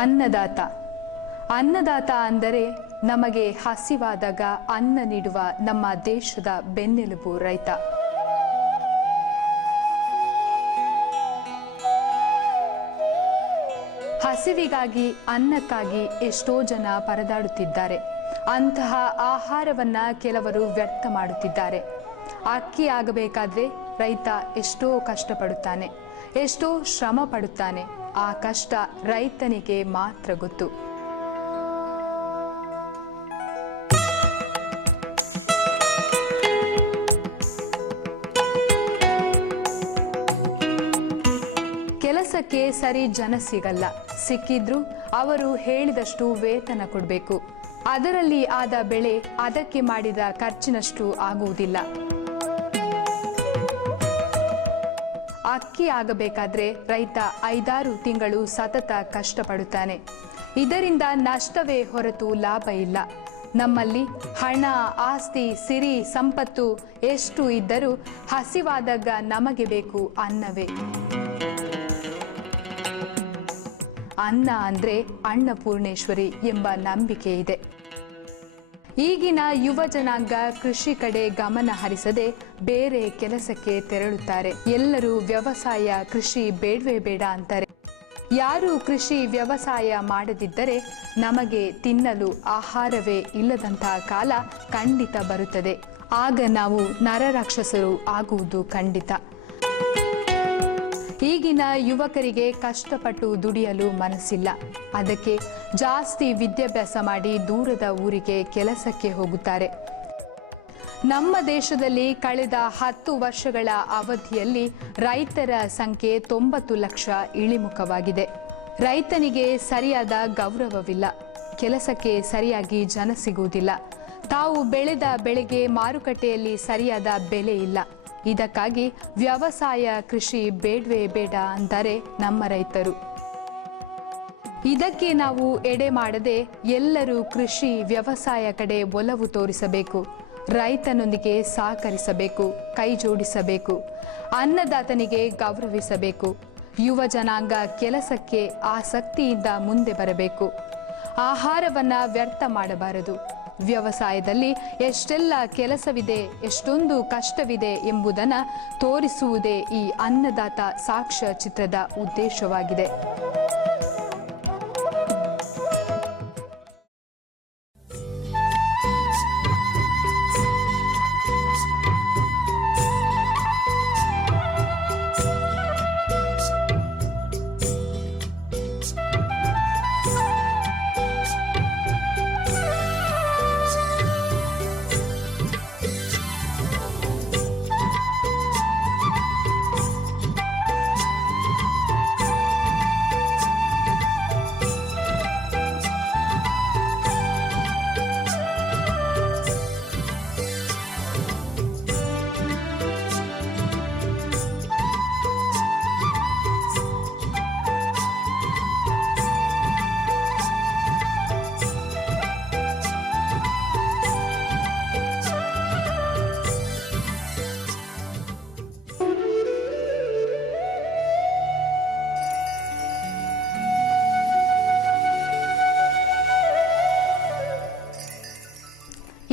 ಅನ್ನದಾತ. ಅನ್ನದಾತ ಅಂದರೆ ನಮಗೆ ಹಸಿವಾದಾಗ ಅನ್ನ ನೀಡುವ ನಮ್ಮ ದೇಶದ ಬೆನ್ನೆಲುಬು ರೈತ. ಹಸಿವಿಗಾಗಿ ಅನ್ನಕ್ಕಾಗಿ ಎಷ್ಟೋ ಜನ ಪರದಾಡುತ್ತಿದ್ದಾರೆ. ಅಂತಹ ಆಹಾರವನ್ನ ಕೆಲವರು ವ್ಯರ್ಥ ಮಾಡುತ್ತಿದ್ದಾರೆ. ಅಕ್ಕಿ ಆಗಬೇಕಾದ್ರೆ ರೈತ ಎಷ್ಟೋ ಕಷ್ಟಪಡುತ್ತಾನೆ, ಎಷ್ಟೋ ಶ್ರಮ ಪಡುತ್ತಾನೆ. ಆ ಕಷ್ಟ ರೈತನಿಗೆ ಮಾತ್ರ ಗೊತ್ತು. ಕೆಲಸಕ್ಕೆ ಸರಿ ಜನ ಸಿಗಲ್ಲ. ಸಿಕ್ಕಿದ್ರು ಅವರು ಹೇಳಿದಷ್ಟು ವೇತನ ಕೊಡಬೇಕು. ಅದರಲ್ಲಿ ಆದ ಬೆಳೆ ಅದಕ್ಕೆ ಮಾಡಿದ ಖರ್ಚಿನಷ್ಟು ಆಗುವುದಿಲ್ಲ. ಅಕ್ಕಿ ಆಗಬೇಕಾದ್ರೆ ರೈತ 5-6 ತಿಂಗಳು ಸತತ ಕಷ್ಟಪಡುತ್ತಾನೆ. ಇದರಿಂದ ನಷ್ಟವೇ ಹೊರತು ಲಾಭ ಇಲ್ಲ. ನಮ್ಮಲ್ಲಿ ಹಣ, ಆಸ್ತಿ, ಸಿರಿ, ಸಂಪತ್ತು ಎಷ್ಟು ಇದ್ದರೂ ಹಸಿವಾದಾಗ ನಮಗೆ ಬೇಕು ಅನ್ನವೇ. ಅನ್ನ ಅಂದ್ರೆ ಅನ್ನಪೂರ್ಣೇಶ್ವರಿ ಎಂಬ ನಂಬಿಕೆ ಇದೆ. ಈಗಿನ ಯುವ ಜನಾಂಗ ಕೃಷಿ ಕಡೆ ಗಮನ ಹರಿಸದೆ ಬೇರೆ ಕೆಲಸಕ್ಕೆ ತೆರಳುತ್ತಾರೆ. ಎಲ್ಲರೂ ವ್ಯವಸಾಯ, ಕೃಷಿ ಬೇಡವೇ ಬೇಡ ಅಂತಾರೆ. ಯಾರು ಕೃಷಿ ವ್ಯವಸಾಯ ಮಾಡದಿದ್ದರೆ ನಮಗೆ ತಿನ್ನಲು ಆಹಾರವೇ ಇಲ್ಲದಂತಹ ಕಾಲ ಖಂಡಿತ ಬರುತ್ತದೆ. ಆಗ ನಾವು ನರರಾಕ್ಷಸರು ಆಗುವುದು ಖಂಡಿತ. ಈಗಿನ ಯುವಕರಿಗೆ ಕಷ್ಟಪಟ್ಟು ದುಡಿಯಲು ಮನಸ್ಸಿಲ್ಲ. ಅದಕ್ಕೆ ಜಾಸ್ತಿ ವಿದ್ಯಾಭ್ಯಾಸ ಮಾಡಿ ದೂರದ ಊರಿಗೆ ಕೆಲಸಕ್ಕೆ ಹೋಗುತ್ತಾರೆ. ನಮ್ಮ ದೇಶದಲ್ಲಿ ಕಳೆದ 10 ವರ್ಷಗಳ ಅವಧಿಯಲ್ಲಿ ರೈತರ ಸಂಖ್ಯೆ 90 ಲಕ್ಷ ಇಳಿಮುಖವಾಗಿದೆ. ರೈತನಿಗೆ ಸರಿಯಾದ ಗೌರವವಿಲ್ಲ. ಕೆಲಸಕ್ಕೆ ಸರಿಯಾಗಿ ಜನ ಸಿಗುವುದಿಲ್ಲ. ತಾವು ಬೆಳೆದ ಬೆಳೆಗೆ ಮಾರುಕಟ್ಟೆಯಲ್ಲಿ ಸರಿಯಾದ ಬೆಲೆ ಇಲ್ಲ. ಇದಕ್ಕಾಗಿ ವ್ಯವಸಾಯ, ಕೃಷಿ ಬೇಡವೇ ಬೇಡ ಅಂತಾರೆ ನಮ್ಮ ರೈತರು. ಇದಕ್ಕೆ ನಾವು ಎಡೆ ಮಾಡದೆ ಎಲ್ಲರೂ ಕೃಷಿ ವ್ಯವಸಾಯ ಕಡೆ ಒಲವು ತೋರಿಸಬೇಕು. ರೈತನೊಂದಿಗೆ ಸಹಕರಿಸಬೇಕು, ಕೈ ಜೋಡಿಸಬೇಕು. ಅನ್ನದಾತನಿಗೆ ಗೌರವಿಸಬೇಕು. ಯುವ ಜನಾಂಗ ಕೆಲಸಕ್ಕೆ ಆಸಕ್ತಿಯಿಂದ ಮುಂದೆ ಬರಬೇಕು. ಆಹಾರವನ್ನ ವ್ಯರ್ಥ ಮಾಡಬಾರದು. ವ್ಯವಸಾಯದಲ್ಲಿ ಎಷ್ಟೆಲ್ಲ ಕೆಲಸವಿದೆ, ಎಷ್ಟೊಂದು ಕಷ್ಟವಿದೆ ಎಂಬುದನ್ನು ತೋರಿಸುವುದೇ ಈ ಅನ್ನದಾತ ಸಾಕ್ಷ್ಯ ಚಿತ್ರದ ಉದ್ದೇಶವಾಗಿದೆ.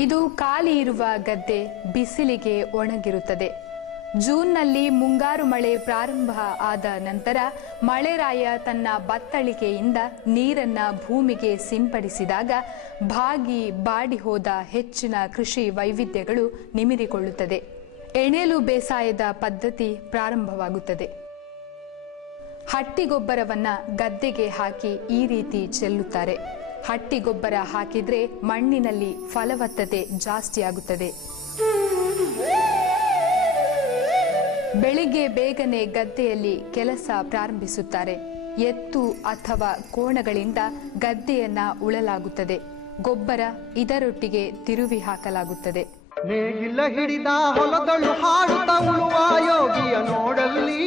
ಇದು ಖಾಲಿ ಇರುವ ಗದ್ದೆ ಬಿಸಿಲಿಗೆ ಒಣಗಿರುತ್ತದೆ. ಜೂನ್ನಲ್ಲಿ ಮುಂಗಾರು ಮಳೆ ಪ್ರಾರಂಭ ಆದ ನಂತರ ಮಳೆರಾಯ ತನ್ನ ಬತ್ತಳಿಕೆಯಿಂದ ನೀರನ್ನ ಭೂಮಿಗೆ ಸಿಂಪಡಿಸಿದಾಗ ಬಾಡಿ ಹೋದ ಹೆಚ್ಚಿನ ಕೃಷಿ ವೈವಿಧ್ಯಗಳು ನಿಮಿರಿಕೊಳ್ಳುತ್ತದೆ. ಎಣೆಲು ಬೇಸಾಯದ ಪದ್ಧತಿ ಪ್ರಾರಂಭವಾಗುತ್ತದೆ. ಹಟ್ಟಿಗೊಬ್ಬರವನ್ನ ಗದ್ದೆಗೆ ಹಾಕಿ ಈ ರೀತಿ ಚೆಲ್ಲುತ್ತಾರೆ. ಹಟ್ಟಿ ಗೊಬ್ಬರ ಹಾಕಿದ್ರೆ ಮಣ್ಣಿನಲ್ಲಿ ಫಲವತ್ತತೆ ಜಾಸ್ತಿ ಆಗುತ್ತದೆ. ಬೆಳಿಗ್ಗೆ ಬೇಗನೆ ಗದ್ದೆಯಲ್ಲಿ ಕೆಲಸ ಪ್ರಾರಂಭಿಸುತ್ತಾರೆ. ಎತ್ತು ಅಥವಾ ಕೋಣಗಳಿಂದ ಗದ್ದೆಯನ್ನ ಉಳಲಾಗುತ್ತದೆ. ಗೊಬ್ಬರ ಇದರೊಟ್ಟಿಗೆ ತಿರುವಿ ಹಾಕಲಾಗುತ್ತದೆ. ನೇಗಿಲ ಹಿಡಿದ ಹೊಲದಳು ಹಾಡುತ್ತ ಉಳುವ ಯೋಗಿಯ ನೋಡಲ್ಲಿ,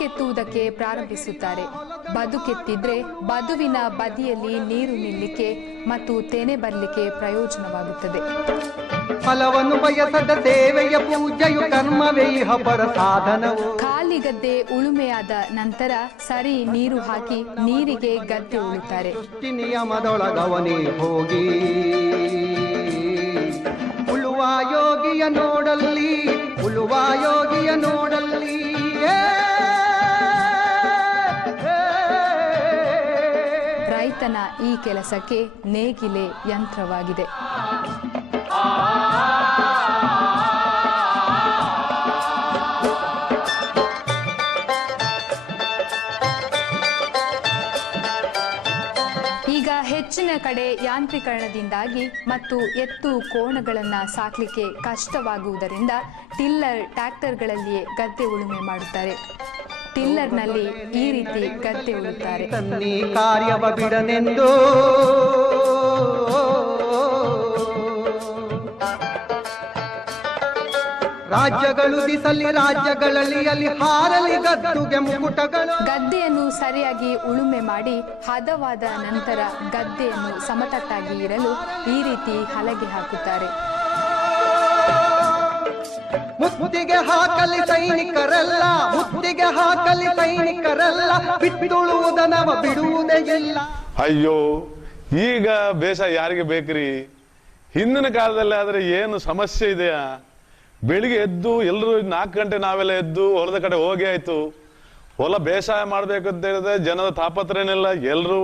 ಬದುಕೆತ್ತುವುದಕ್ಕೆ ಪ್ರಾರಂಭಿಸುತ್ತಾರೆ. ಬದುಕೆತ್ತಿದ್ರೆ ಬದುವಿನ ಬದಿಯಲ್ಲಿ ನೀರು ನಿಲ್ಲಿಕ್ಕೆ ಮತ್ತು ತೆನೆ ಬರಲಿಕ್ಕೆ ಪ್ರಯೋಜನವಾಗುತ್ತದೆ. ಫಲವನ್ನು ಬಯಸದ ಸೇವೆಯ ಪೂಜೆಯು ಕರ್ಮವೇ ಇಹ ಪರ ಸಾಧನವು. ಖಾಲಿ ಗದ್ದೆ ಉಳುಮೆಯಾದ ನಂತರ ಸರಿ ನೀರು ಹಾಕಿ ನೀರಿಗೆ ಗದ್ದೆ ಉಳುತ್ತಾರೆ. ಸೃಷ್ಟಿ ನಿಯಮದೊಳಗವನೇ ಹೋಗಿ ಉಳುವ ಯೋಗಿಯ ನೋಡಲ್ಲಿ, ಉಳುವ ಯೋಗಿಯ ನೋಡಲ್ಲಿ. ರೈತನ ಈ ಕೆಲಸಕ್ಕೆ ನೇಗಿಲೆ ಯಂತ್ರವಾಗಿದೆ. ಈಗ ಹೆಚ್ಚಿನ ಕಡೆ ಯಾಂತ್ರೀಕರಣದಿಂದಾಗಿ ಮತ್ತು ಎತ್ತು ಕೋಣಗಳನ್ನು ಸಾಕ್ಲಿಕ್ಕೆ ಕಷ್ಟವಾಗುವುದರಿಂದ ಟಿಲ್ಲರ್ ಟ್ರ್ಯಾಕ್ಟರ್ಗಳಲ್ಲಿಯೇ ಗದ್ದೆ ಉಳುಮೆ ಮಾಡುತ್ತಾರೆ. ಟಿಲ್ಲರ್ನಲ್ಲಿ ಈ ರೀತಿ ಗದ್ದೆ ಉಳುತ್ತಾರೆ. ತನ್ನಿ ಕಾರ್ಯವ ಬಿಡನೆಂದು ರಾಜ್ಯಗಳು ದಿಸಲಿ, ರಾಜ್ಯಗಳಲ್ಲಿ ಅಲ್ಲಿ ಹಾರಲಿ ಗದ್ದುಗೆ ಮುಕುಟಗಳು. ಗದ್ದೆಯನ್ನು ಸರಿಯಾಗಿ ಉಳುಮೆ ಮಾಡಿ ಹದವಾದ ನಂತರ ಗದ್ದೆಯನ್ನು ಸಮತಟ್ಟಾಗಿ ಇರಲು ಈ ರೀತಿ ಹಲಗೆ ಹಾಕುತ್ತಾರೆ. ಮುತ್ತಿಗೆ ಹಾಕಲಿ ಸೈನಿಕರೆಲ್ಲ, ಮುತ್ತಿಗೆ ಹಾಕಲಿ ಸೈನಿಕರೆಲ್ಲ, ಬಿಟ್ಟುಳುವುದನವ ಬಿಡುವುದೇ ಇಲ್ಲ. ಅಯ್ಯೋ, ಈಗ ಬೇಸಾಯ ಯಾರಿಗೆ ಬೇಕ್ರಿ? ಹಿಂದಿನ ಕಾಲದಲ್ಲಿ ಆದ್ರೆ ಏನು ಸಮಸ್ಯೆ ಇದೆಯಾ? ಬೆಳಿಗ್ಗೆ ಎದ್ದು ಎಲ್ಲರೂ 4 ಗಂಟೆ ನಾವೆಲ್ಲ ಎದ್ದು ಹೊಲದ ಕಡೆ ಹೋಗಿ ಆಯ್ತು. ಹೊಲ ಬೇಸಾಯ ಮಾಡ್ಬೇಕು ಅಂತ ಹೇಳಿದ್ರೆ ಜನದ ತಾಪತ್ರನೆಲ್ಲ ಎಲ್ಲರೂ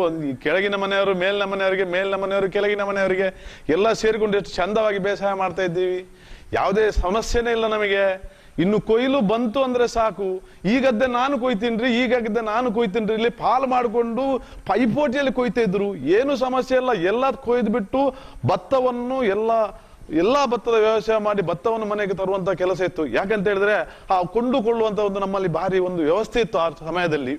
ಕೆಳಗಿನ ಮನೆಯವರು ಮೇಲಿನ ಮನೆಯವರಿಗೆ, ಮೇಲಿನ ಮನೆಯವರು ಕೆಳಗಿನ ಮನೆಯವರಿಗೆ ಎಲ್ಲ ಸೇರಿಕೊಂಡು ಎಷ್ಟು ಚಂದವಾಗಿ ಬೇಸಾಯ ಮಾಡ್ತಾ ಇದ್ದೀವಿ. ಯಾವುದೇ ಸಮಸ್ಯೆನೇ ಇಲ್ಲ ನಮಗೆ. ಇನ್ನು ಕೊಯ್ಲು ಬಂತು ಅಂದ್ರೆ ಸಾಕು, ಈ ಗದ್ದೆ ನಾನು ಕೊಯ್ತೀನ್ರಿ, ಈ ಗದ್ದೆ ನಾನು ಕೊಯ್ತೀನ್ರಿ, ಇಲ್ಲಿ ಪಾಲು ಮಾಡಿಕೊಂಡು ಪೈಪೋಟಿಯಲ್ಲಿ ಕೊಯ್ತಾ ಇದ್ರು. ಏನು ಸಮಸ್ಯೆ ಇಲ್ಲ. ಎಲ್ಲ ಕೊಯ್ದು ಬಿಟ್ಟು ಭತ್ತವನ್ನು ಎಲ್ಲಾ ಭತ್ತದ ವ್ಯವಸಾಯ ಮಾಡಿ ಭತ್ತವನ್ನು ಮನೆಗೆ ತರುವಂತ ಕೆಲಸ ಇತ್ತು. ಯಾಕಂತ ಹೇಳಿದ್ರೆ ಆ ಕೊಂಡುಕೊಳ್ಳುವಂತ ಒಂದು ನಮ್ಮಲ್ಲಿ ಭಾರಿ ಒಂದು ವ್ಯವಸ್ಥೆ ಇತ್ತು ಆ ಸಮಯದಲ್ಲಿ.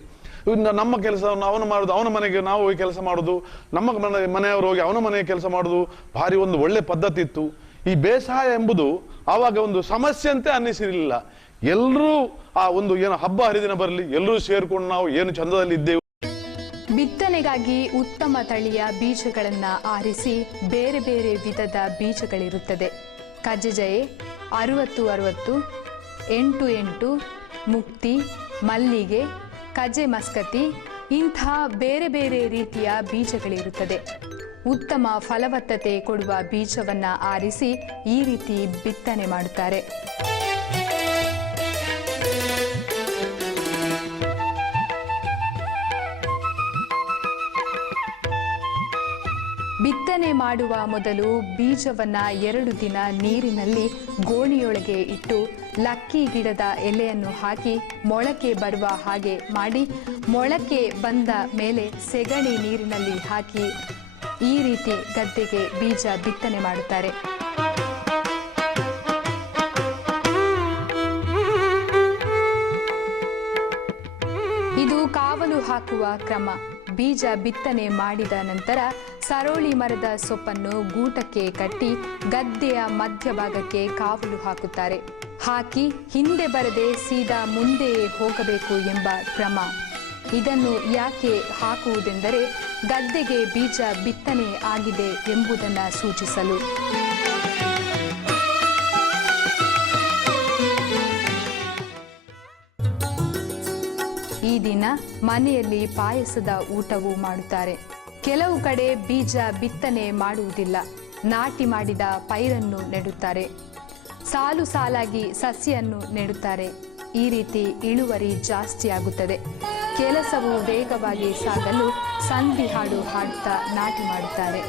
ನಮ್ಮ ಕೆಲಸವನ್ನು ಅವನು ಮಾಡುದು, ಅವನ ಮನೆಗೆ ನಾವು ಹೋಗಿ ಕೆಲಸ ಮಾಡುದು, ನಮ್ಮ ಮನೆಯವರು ಹೋಗಿ ಅವನ ಮನೆಗೆ ಕೆಲಸ ಮಾಡುದು, ಭಾರಿ ಒಂದು ಒಳ್ಳೆ ಪದ್ಧತಿ ಇತ್ತು. ಈ ಬೇಸಾಯ ಎಂಬುದು ಆವಾಗ ಒಂದು ಸಮಸ್ಯೆ ಅಂತ ಅನ್ನಿಸಿರಲಿಲ್ಲ. ಎಲ್ಲರೂ ಆ ಒಂದು ಏನು ಹಬ್ಬ ಹರಿದಿನ ಬರಲಿ ಎಲ್ಲರೂ ಸೇರ್ಕೊಂಡು ನಾವು ಏನು ಚಂದದಲ್ಲಿ ಇದ್ದೇವೆ. ಬಿತ್ತನೆಗಾಗಿ ಉತ್ತಮ ತಳಿಯ ಬೀಜಗಳನ್ನು ಆರಿಸಿ ಬೇರೆ ಬೇರೆ ವಿಧದ ಬೀಜಗಳಿರುತ್ತದೆ. ಕಜ್ಜೆಜಯೆ 60-60, 8-8, ಮುಕ್ತಿ, ಮಲ್ಲಿಗೆ, ಕಜೆ ಮಸ್ಕತಿ ಇಂಥ ಬೇರೆ ಬೇರೆ ರೀತಿಯ ಬೀಜಗಳಿರುತ್ತದೆ. ಉತ್ತಮ ಫಲವತ್ತತೆ ಕೊಡುವ ಬೀಜವನ್ನು ಆರಿಸಿ ಈ ರೀತಿ ಬಿತ್ತನೆ ಮಾಡುತ್ತಾರೆ. ಬಿತ್ತನೆ ಮಾಡುವ ಮೊದಲು ಬೀಜವನ್ನ 2 ದಿನ ನೀರಿನಲ್ಲಿ ಗೋಣಿಯೊಳಗೆ ಇಟ್ಟು ಲಕ್ಕಿ ಗಿಡದ ಎಲೆಯನ್ನು ಹಾಕಿ ಮೊಳಕೆ ಬರುವ ಹಾಗೆ ಮಾಡಿ, ಮೊಳಕೆ ಬಂದ ಮೇಲೆ ಸೆಗಣಿ ನೀರಿನಲ್ಲಿ ಹಾಕಿ ಈ ರೀತಿ ಗದ್ದೆಗೆ ಬೀಜ ಬಿತ್ತನೆ ಮಾಡುತ್ತಾರೆ. ಇದು ಕಾವಲು ಹಾಕುವ ಕ್ರಮ. ಬೀಜ ಬಿತ್ತನೆ ಮಾಡಿದ ನಂತರ ಸರೋಳಿ ಮರದ ಸೊಪ್ಪನ್ನು ಗೂಟಕ್ಕೆ ಕಟ್ಟಿ ಗದ್ದೆಯ ಮಧ್ಯಭಾಗಕ್ಕೆ ಕಾವಲು ಹಾಕುತ್ತಾರೆ. ಹಾಕಿ ಹಿಂದೆ ಬರದೆ ಸೀದಾ ಮುಂದೆಯೇ ಹೋಗಬೇಕು ಎಂಬ ಕ್ರಮ. ಇದನ್ನು ಯಾಕೆ ಹಾಕುವುದೆಂದರೆ ಗದ್ದೆಗೆ ಬೀಜ ಬಿತ್ತನೆ ಆಗಿದೆ ಎಂಬುದನ್ನು ಸೂಚಿಸಲು. ಈ ದಿನ ಮನೆಯಲ್ಲಿ ಪಾಯಸದ ಊಟವೂ ಮಾಡುತ್ತಾರೆ. ಕೆಲವು ಕಡೆ ಬೀಜ ಬಿತ್ತನೆ ಮಾಡುವುದಿಲ್ಲ, ನಾಟಿ ಮಾಡಿದ ಪೈರನ್ನು ನೆಡುತ್ತಾರೆ. ಸಾಲು ಸಾಲಾಗಿ ಸಸಿಯನ್ನು ನೆಡುತ್ತಾರೆ. ಈ ರೀತಿ ಇಳುವರಿ ಜಾಸ್ತಿ ಆಗುತ್ತದೆ. ಕೆಲಸವು ವೇಗವಾಗಿ ಸಾಗಲು ಸಂಧಿ ಹಾಡು ಹಾಡುತ್ತಾ ನಾಟಿ ಮಾಡುತ್ತಾರೆ.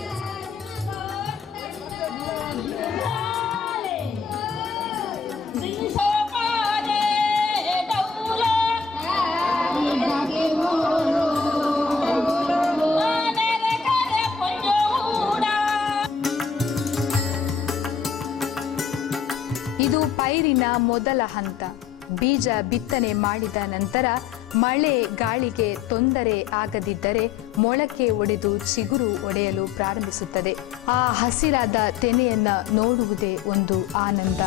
ಇದು ಪೈರಿನ ಮೊದಲ ಹಂತ. ಬೀಜ ಬಿತ್ತನೆ ಮಾಡಿದ ನಂತರ ಮಳೆ ಗಾಳಿಗೆ ತೊಂದರೆ ಆಗದಿದ್ದರೆ ಮೊಳಕೆ ಒಡೆದು ಚಿಗುರು ಒಡೆಯಲು ಪ್ರಾರಂಭಿಸುತ್ತದೆ. ಆ ಹಸಿರಾದ ತೆನೆಯನ್ನ ನೋಡುವುದೇ ಒಂದು ಆನಂದ.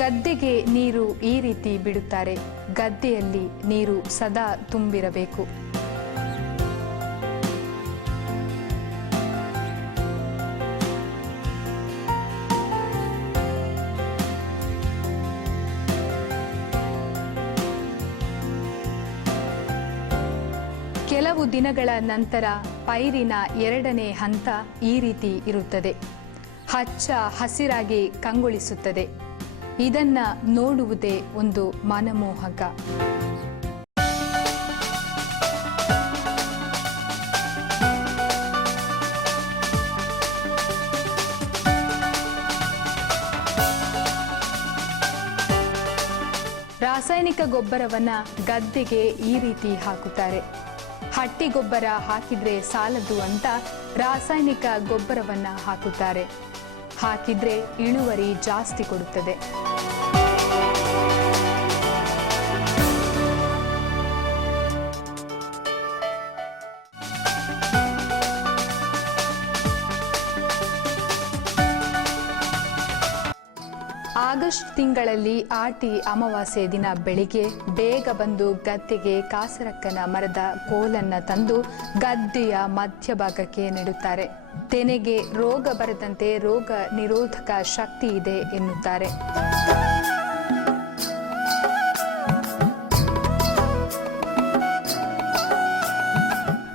ಗದ್ದೆಗೆ ನೀರು ಈ ರೀತಿ ಬಿಡುತ್ತಾರೆ. ಗದ್ದೆಯಲ್ಲಿ ನೀರು ಸದಾ ತುಂಬಿರಬೇಕು. ಕೆಲವು ದಿನಗಳ ನಂತರ ಪೈರಿನ ಎರಡನೇ ಹಂತ ಈ ರೀತಿ ಇರುತ್ತದೆ. ಹಚ್ಚ ಹಸಿರಾಗಿ ಕಂಗೊಳಿಸುತ್ತದೆ. ಇದನ್ನ ನೋಡುವುದೇ ಒಂದು ಮನಮೋಹಕ. ರಾಸಾಯನಿಕ ಗೊಬ್ಬರವನ್ನ ಗದ್ದೆಗೆ ಈ ರೀತಿ ಹಾಕುತ್ತಾರೆ. ಹಟ್ಟಿ ಗೊಬ್ಬರ ಹಾಕಿದ್ರೆ ಸಾಲದು ಅಂತ ರಾಸಾಯನಿಕ ಗೊಬ್ಬರವನ್ನ ಹಾಕುತ್ತಾರೆ. ಹಾಕಿದ್ರೆ ಇಳುವರಿ ಜಾಸ್ತಿ ಕೊಡುತ್ತದೆ. ಆಗಸ್ಟ್ ತಿಂಗಳಲ್ಲಿ ಆಟಿ ಅಮಾವಾಸ್ಯೆ ದಿನ ಬೆಳಿಗ್ಗೆ ಬೇಗ ಬಂದು ಗದ್ದೆಗೆ ಕಾಸರಕ್ಕನ ಮರದ ಕೋಲನ್ನ ತಂದು ಗದ್ದೆಯ ಮಧ್ಯಭಾಗಕ್ಕೆ ನೆಡುತ್ತಾರೆ. ತೆನೆಗೆ ರೋಗ ಬರದಂತೆ ರೋಗ ನಿರೋಧಕ ಶಕ್ತಿ ಇದೆ ಎನ್ನುತ್ತಾರೆ.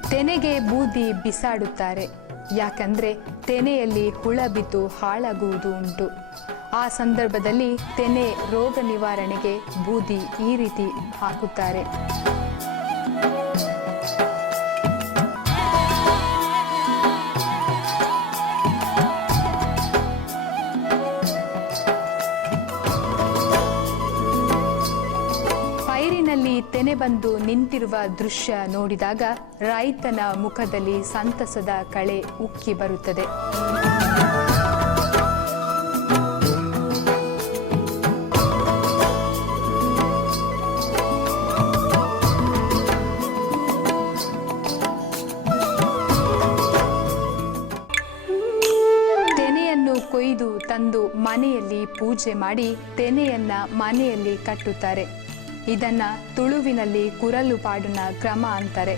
ತೆನೆಗೆ ಬೂದಿ ಬಿಸಾಡುತ್ತಾರೆ. ಯಾಕಂದ್ರೆ ತೆನೆಯಲ್ಲಿ ಹುಳ ಬಿದ್ದು ಹಾಳಾಗುವುದು ಉಂಟು. ಆ ಸಂದರ್ಭದಲ್ಲಿ ತೆನೆ ರೋಗ ನಿವಾರಣೆಗೆ ಬೂದಿ ಈ ರೀತಿ ಹಾಕುತ್ತಾರೆ. ಪೈರಿನಲ್ಲಿ ತೆನೆ ಬಂದು ನಿಂತಿರುವ ದೃಶ್ಯ ನೋಡಿದಾಗ ರೈತನ ಮುಖದಲ್ಲಿ ಸಂತಸದ ಕಳೆ ಉಕ್ಕಿ ಬರುತ್ತದೆ. ಕೊಯ್ದು ತಂದು ಮನೆಯಲ್ಲಿ ಪೂಜೆ ಮಾಡಿ ತೆನೆಯನ್ನ ಮನೆಯಲ್ಲಿ ಕಟ್ಟುತ್ತಾರೆ. ಇದನ್ನ ತುಳುವಿನಲ್ಲಿ ಕುರಲು ಪಾಡುನ ಕ್ರಮ ಅಂತಾರೆ.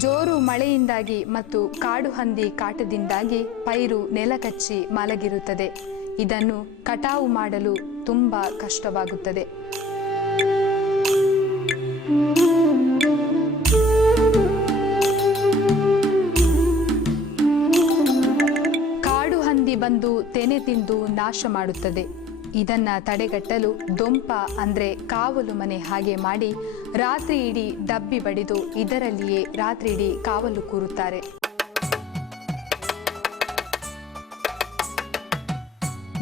ಜೋರು ಮಳೆಯಿಂದಾಗಿ ಮತ್ತು ಕಾಡು ಹಂದಿ ಕಾಟದಿಂದಾಗಿ ಪೈರು ನೆಲಕಚ್ಚಿ ಮಲಗಿರುತ್ತದೆ. ಇದನ್ನು ಕಟಾವು ಮಾಡಲು ತುಂಬಾ ಕಷ್ಟವಾಗುತ್ತದೆ. ಬಂದು ತೆನೆ ತಿಂದು ನಾಶ ಮಾಡುತ್ತದೆ. ಇದನ್ನ ತಡೆಗಟ್ಟಲು ದೊಂಪ ಅಂದ್ರೆ ಕಾವಲು ಮನೆ ಹಾಗೆ ಮಾಡಿ ರಾತ್ರಿ ಇಡೀ ಡಬ್ಬಿ ಬಡಿದು ಇದರಲ್ಲಿಯೇ ರಾತ್ರಿ ಇಡೀ ಕಾವಲು ಕೂರುತ್ತಾರೆ.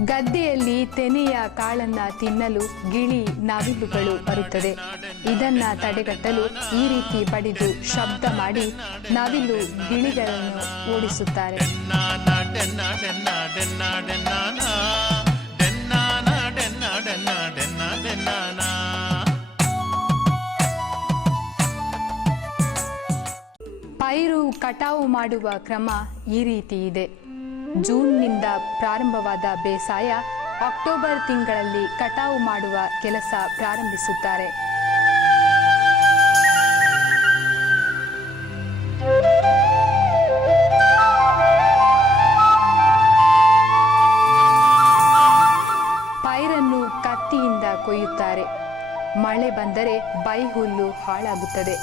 ಗದ್ದೆಯಲ್ಲಿ ತೆನೆಯ ಕಾಳನ್ನ ತಿನ್ನಲು ಗಿಳಿ ನವಿಲುಗಳು ಬರುತ್ತದೆ. ಇದನ್ನ ತಡೆಗಟ್ಟಲು ಈ ರೀತಿ ಬಡಿದು ಶಬ್ದ ಮಾಡಿ ನವಿಲು ಗಿಳಿಗಳನ್ನು ಓಡಿಸುತ್ತಾರೆ. ಪೈರು ಕಟಾವು ಮಾಡುವ ಕ್ರಮ ಈ ರೀತಿ ಇದೆ. ಜೂನ್ನಿಂದ ಪ್ರಾರಂಭವಾದ ಬೇಸಾಯ ಅಕ್ಟೋಬರ್ ತಿಂಗಳಲ್ಲಿ ಕಟಾವು ಮಾಡುವ ಕೆಲಸ ಪ್ರಾರಂಭಿಸುತ್ತಾರೆ. ಪೈರನ್ನು ಕತ್ತಿಯಿಂದ ಕೊಯ್ಯುತ್ತಾರೆ. ಮಳೆ ಬಂದರೆ ಬೈಹುಲ್ಲು ಹಾಳಾಗುತ್ತದೆ.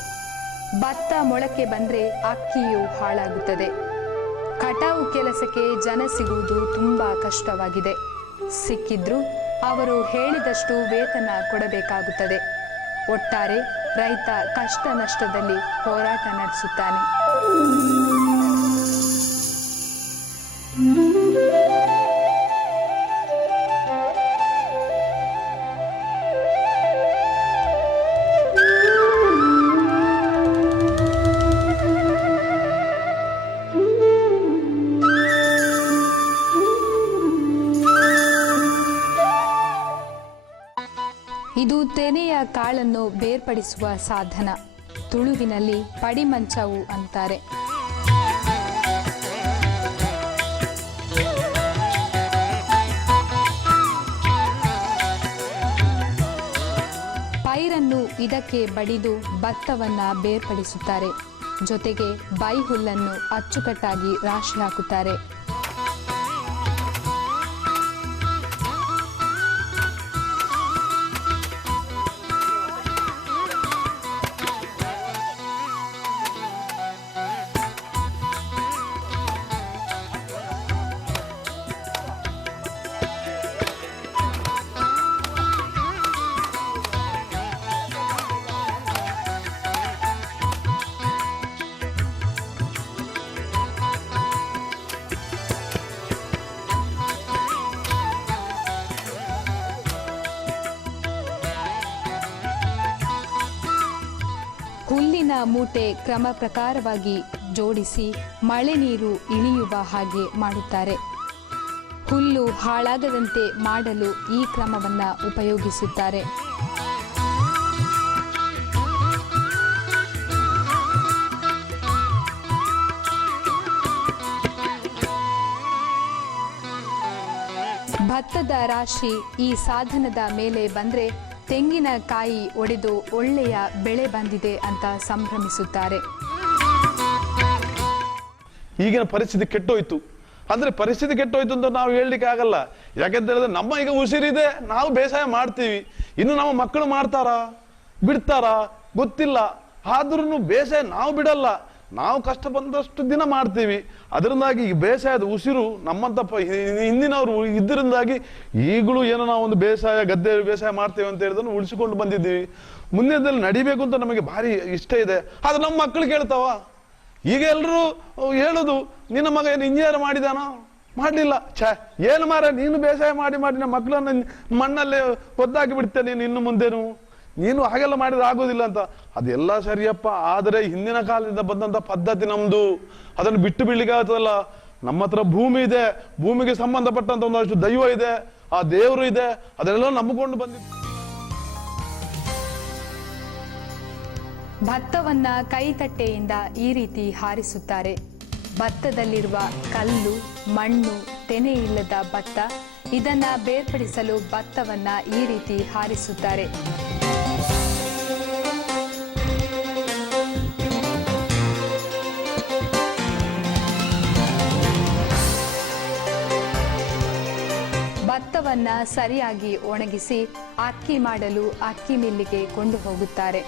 ಭತ್ತ ಮೊಳಕೆ ಬಂದರೆ ಅಕ್ಕಿಯು ಹಾಳಾಗುತ್ತದೆ. ಕಟಾವು ಕೆಲಸಕ್ಕೆ ಜನ ಸಿಗುವುದು ತುಂಬಾ ಕಷ್ಟವಾಗಿದೆ. ಸಿಕ್ಕಿದ್ರೂ ಅವರು ಹೇಳಿದಷ್ಟು ವೇತನ ಕೊಡಬೇಕಾಗುತ್ತದೆ. ಒಟ್ಟಾರೆ ರೈತ ಕಷ್ಟ ನಷ್ಟದಲ್ಲಿ ಹೋರಾಟ ನಡೆಸುತ್ತಾನೆ. ಇದು ತೆನೆಯ ಕಾಳನ್ನು ಬೇರ್ಪಡಿಸುವ ಸಾಧನ. ತುಳುವಿನಲ್ಲಿ ಪಡಿಮಂಚವು ಅಂತಾರೆ. ಇದಕ್ಕೆ ಬಡಿದು ಭತ್ತವನ್ನ ಬೇರ್ಪಡಿಸುತ್ತಾರೆ. ಜೊತೆಗೆ ಬೈಹುಲ್ಲನ್ನು ಅಚ್ಚುಕಟ್ಟಾಗಿ ರಾಶಿ ಹಾಕುತ್ತಾರೆ. ಹುಲ್ಲಿನ ಮೂಟೆ ಕ್ರಮ ಪ್ರಕಾರವಾಗಿ ಜೋಡಿಸಿ ಮಳೆ ನೀರು ಇಳಿಯುವ ಹಾಗೆ ಮಾಡುತ್ತಾರೆ. ಹುಲ್ಲು ಹಾಳಾಗದಂತೆ ಮಾಡಲು ಈ ಕ್ರಮವನ್ನು ಉಪಯೋಗಿಸುತ್ತಾರೆ. ಭತ್ತದ ರಾಶಿ ಈ ಸಾಧನದ ಮೇಲೆ ಬಂದರೆ ತೆಂಗಿನಕಾಯಿ ಒಡೆದು ಒಳ್ಳೆಯ ಬೆಳೆ ಬಂದಿದೆ ಅಂತ ಸಂಭ್ರಮಿಸುತ್ತಾರೆ. ಈಗಿನ ಪರಿಸ್ಥಿತಿ ಕೆಟ್ಟೋಯ್ತು. ಅಂದ್ರೆ ಪರಿಸ್ಥಿತಿ ಕೆಟ್ಟೋಯ್ತು ಅಂತ ನಾವು ಹೇಳಲಿಕ್ಕೆ ಆಗಲ್ಲ. ಯಾಕೆಂತ ಹೇಳಿದ್ರೆ ನಮ್ಮ ಈಗ ಉಸಿರಿದೆ, ನಾವು ಬೇಸಾಯ ಮಾಡ್ತೀವಿ. ಇನ್ನು ನಮ್ಮ ಮಕ್ಕಳು ಮಾಡ್ತಾರಾ ಬಿಡ್ತಾರಾ ಗೊತ್ತಿಲ್ಲ. ಆದ್ರೂ ಬೇಸಾಯ ನಾವು ಬಿಡಲ್ಲ. ನಾವು ಕಷ್ಟ ಬಂದಷ್ಟು ದಿನ ಮಾಡ್ತೀವಿ. ಅದರಿಂದಾಗಿ ಈ ಬೇಸಾಯದ ಉಸಿರು ನಮ್ಮಂತ ಹಿಂದಿನವರು ಇದರಿಂದಾಗಿ ಈಗಲೂ ಏನೋ ನಾವು ಒಂದು ಬೇಸಾಯ ಗದ್ದೆ ಬೇಸಾಯ ಮಾಡ್ತೇವೆ ಅಂತ ಹೇಳಿದ್ರೆ ಉಳಿಸಿಕೊಂಡು ಬಂದಿದ್ದೀವಿ. ಮುಂದಿನದಲ್ಲಿ ನಡಿಬೇಕು ಅಂತ ನಮಗೆ ಭಾರಿ ಇಷ್ಟ ಇದೆ. ಆದ್ರೆ ನಮ್ಮ ಮಕ್ಕಳು ಕೇಳ್ತಾವ. ಈಗ ಎಲ್ಲರೂ ಹೇಳುದು, ನಿನ್ನ ಮಗ ಏನು ಇಂಜಿನಿಯರ್ ಮಾಡಿದಾನೋ ಮಾಡ್ಲಿಲ್ಲ. ಏನು ಮಾರ ನೀನು ಬೇಸಾಯ ಮಾಡಿ ನಮ್ಮ ಮಕ್ಕಳನ್ನ ಮಣ್ಣಲ್ಲೇ ಒದ್ದಾಕಿ ಬಿಡ್ತೇನೆ ಇನ್ನು ಮುಂದೇನು, ನೀನು ಹಾಗೆಲ್ಲ ಮಾಡಿದ್ರೆ ಆಗೋದಿಲ್ಲ ಅಂತ. ಅದೆಲ್ಲ ಸರಿಯಪ್ಪ. ಆದರೆ ಹಿಂದಿನ ಕಾಲದಿಂದ ಬಂದಂತ ಪದ್ಧತಿ ನಮ್ದು, ಅದನ್ನು ಬಿಟ್ಟು ಬಿಡ್ಲಿಕ್ಕೆ ಆಗ್ತದಲ್ಲ. ನಮ್ಮ ಹತ್ರ ಭೂಮಿ ಇದೆ, ಭೂಮಿಗೆ ಸಂಬಂಧಪಟ್ಟಂತ ಒಂದಷ್ಟು ದೈವ ಇದೆ, ಆ ದೇವರು ಇದೆ, ಅದನ್ನೆಲ್ಲ ನಂಬಿಕೊಂಡು ಬಂದಿದ್ದು. ಭತ್ತವನ್ನ ಕೈತಟ್ಟೆಯಿಂದ ಈ ರೀತಿ ಹಾರಿಸುತ್ತಾರೆ. ಭತ್ತದಲ್ಲಿರುವ ಕಲ್ಲು, ಮಣ್ಣು, ತೆನೆ ಇಲ್ಲದ ಭತ್ತ, ಇದನ್ನ ಬೇರ್ಪಡಿಸಲು ಭತ್ತವನ್ನ ಈ ರೀತಿ ಹಾರಿಸುತ್ತಾರೆ. ಭತ್ತವನ್ನ ಸರಿಯಾಗಿ ಒಣಗಿಸಿ ಅಕ್ಕಿ ಮಾಡಲು ಅಕ್ಕಿ ಮಿಲ್ಲಿಗೆ ಕೊಂಡು ಹೋಗುತ್ತಾರೆ.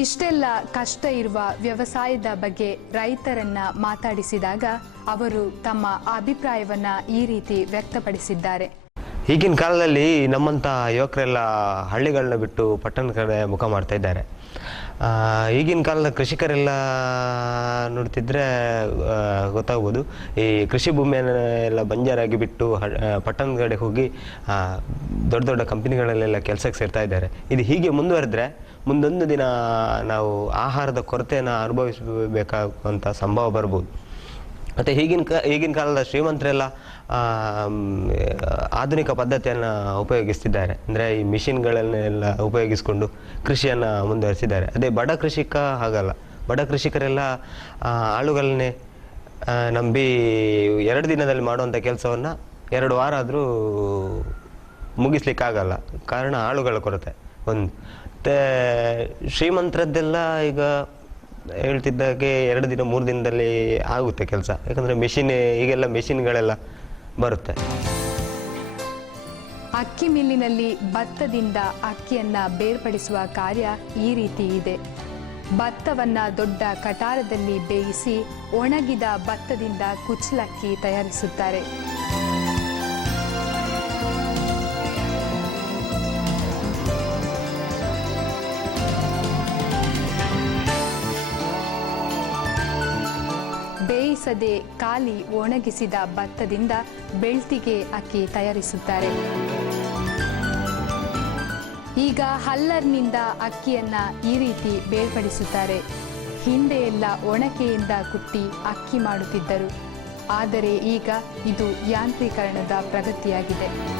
ಇಷ್ಟೆಲ್ಲ ಕಷ್ಟ ಇರುವ ವ್ಯವಸಾಯದ ಬಗ್ಗೆ ರೈತರನ್ನ ಮಾತಾಡಿಸಿದಾಗ ಅವರು ತಮ್ಮ ಅಭಿಪ್ರಾಯವನ್ನ ಈ ರೀತಿ ವ್ಯಕ್ತಪಡಿಸಿದ್ದಾರೆ. ಈಗಿನ ಕಾಲದಲ್ಲಿ ನಮ್ಮಂಥ ಯುವಕರೆಲ್ಲ ಹಳ್ಳಿಗಳನ್ನ ಬಿಟ್ಟು ಪಟ್ಟಣ ಕಡೆ ಮುಖ ಮಾಡ್ತಾ ಇದ್ದಾರೆ. ಈಗಿನ ಕಾಲದ ಕೃಷಿಕರೆಲ್ಲ ನೋಡ್ತಿದ್ರೆ ಗೊತ್ತಾಗ್ಬೋದು, ಈ ಕೃಷಿ ಭೂಮಿಯನ್ನೆಲ್ಲ ಬಂಜಾರಾಗಿ ಬಿಟ್ಟು ಪಟ್ಟಣದ ಕಡೆ ಹೋಗಿ ದೊಡ್ಡ ದೊಡ್ಡ ಕಂಪನಿಗಳಲ್ಲೆಲ್ಲ ಕೆಲಸಕ್ಕೆ ಸೇರ್ತಾ ಇದ್ದಾರೆ. ಇದು ಹೀಗೆ ಮುಂದುವರೆದ್ರೆ ಮುಂದೊಂದು ದಿನ ನಾವು ಆಹಾರದ ಕೊರತೆಯನ್ನು ಅನುಭವಿಸಬೇಕಾಗುವಂಥ ಸಂಭವ ಬರ್ಬೋದು. ಮತ್ತು ಈಗಿನ ಕಾಲದ ಶ್ರೀಮಂತರೆಲ್ಲ ಆಧುನಿಕ ಪದ್ಧತಿಯನ್ನು ಉಪಯೋಗಿಸ್ತಿದ್ದಾರೆ. ಅಂದರೆ ಈ ಮಿಷಿನ್ಗಳನ್ನೆಲ್ಲ ಉಪಯೋಗಿಸಿಕೊಂಡು ಕೃಷಿಯನ್ನು ಮುಂದುವರಿಸಿದ್ದಾರೆ. ಅದೇ ಬಡ ಕೃಷಿಕ ಹಾಗಲ್ಲ. ಬಡ ಕೃಷಿಕರೆಲ್ಲ ಆಳುಗಳನ್ನೇ ನಂಬಿ 2 ದಿನದಲ್ಲಿ ಮಾಡುವಂಥ ಕೆಲಸವನ್ನು 2 ವಾರ ಆದರೂ ಮುಗಿಸ್ಲಿಕ್ಕಾಗಲ್ಲ. ಕಾರಣ ಆಳುಗಳ ಕೊರತೆ ಒಂದು. ಮತ್ತು ಶ್ರೀಮಂತರದ್ದೆಲ್ಲ ಈಗ ಹೇಳ್ತಿದ್ದಾಗೆ 2 ದಿನ 3 ದಿನದಲ್ಲಿ ಆಗುತ್ತೆ ಕೆಲಸ. ಯಾಕಂದರೆ ಈಗೆಲ್ಲ ಮೆಷಿನ್ಗಳೆಲ್ಲ ಬರುತ್ತೆ. ಅಕ್ಕಿ ಮಿಲ್ಲಿನಲ್ಲಿ ಭತ್ತದಿಂದ ಅಕ್ಕಿಯನ್ನ ಬೇರ್ಪಡಿಸುವ ಕಾರ್ಯ ಈ ರೀತಿ ಇದೆ. ಭತ್ತವನ್ನ ದೊಡ್ಡ ಕಟಾರದಲ್ಲಿ ಬೇಯಿಸಿ ಒಣಗಿದ ಭತ್ತದಿಂದ ಕುಚ್ಚಲಕ್ಕಿ ತಯಾರಿಸುತ್ತಾರೆ. ಬೇಯಿಸದೆ ಖಾಲಿ ಒಣಗಿಸಿದ ಭತ್ತದಿಂದ ಬೆಳ್ತಿಗೆ ಅಕ್ಕಿ ತಯಾರಿಸುತ್ತಾರೆ. ಈಗ ಹಲ್ಲರ್ನಿಂದ ಅಕ್ಕಿಯನ್ನ ಈ ರೀತಿ ಬೇರ್ಪಡಿಸುತ್ತಾರೆ. ಹಿಂದೆ ಎಲ್ಲ ಒಣಕೆಯಿಂದ ಕುಟ್ಟಿ ಅಕ್ಕಿ ಮಾಡುತ್ತಿದ್ದರು. ಆದರೆ ಈಗ ಇದು ಯಾಂತ್ರೀಕರಣದ ಪ್ರಗತಿಯಾಗಿದೆ.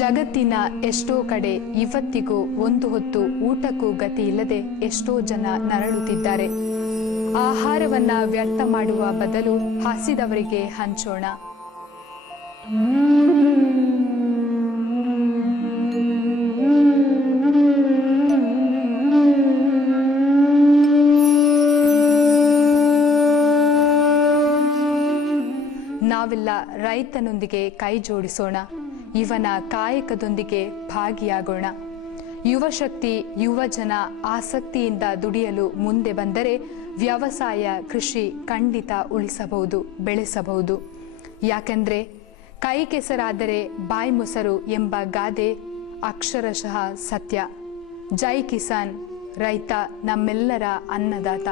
ಜಗತ್ತಿನ ಎಷ್ಟೋ ಕಡೆ ಇವತ್ತಿಗೂ ಒಂದು ಹೊತ್ತು ಊಟಕ್ಕೂ ಗತಿ ಇಲ್ಲದೆ ಎಷ್ಟೋ ಜನ ನರಳುತ್ತಿದ್ದಾರೆ. ಆಹಾರವನ್ನ ವ್ಯರ್ಥ ಮಾಡುವ ಬದಲು ಹಸಿದವರಿಗೆ ಹಂಚೋಣ. ನಾವೆಲ್ಲ ರೈತನೊಂದಿಗೆ ಕೈ ಜೋಡಿಸೋಣ. ಇವನ ಕಾಯಕದೊಂದಿಗೆ ಭಾಗಿಯಾಗೋಣ. ಯುವಶಕ್ತಿ ಯುವಜನ ಆಸಕ್ತಿಯಿಂದ ದುಡಿಯಲು ಮುಂದೆ ಬಂದರೆ ವ್ಯವಸಾಯ ಕೃಷಿ ಖಂಡಿತ ಉಳಿಸಬಹುದು, ಬೆಳೆಸಬಹುದು. ಯಾಕೆಂದ್ರೆ ಕೈ ಕೆಸರಾದರೆ ಬಾಯಿ ಮೊಸರು ಎಂಬ ಗಾದೆ ಅಕ್ಷರಶಃ ಸತ್ಯ. ಜೈ ಕಿಸಾನ್. ರೈತ ನಮ್ಮೆಲ್ಲರ ಅನ್ನದಾತ.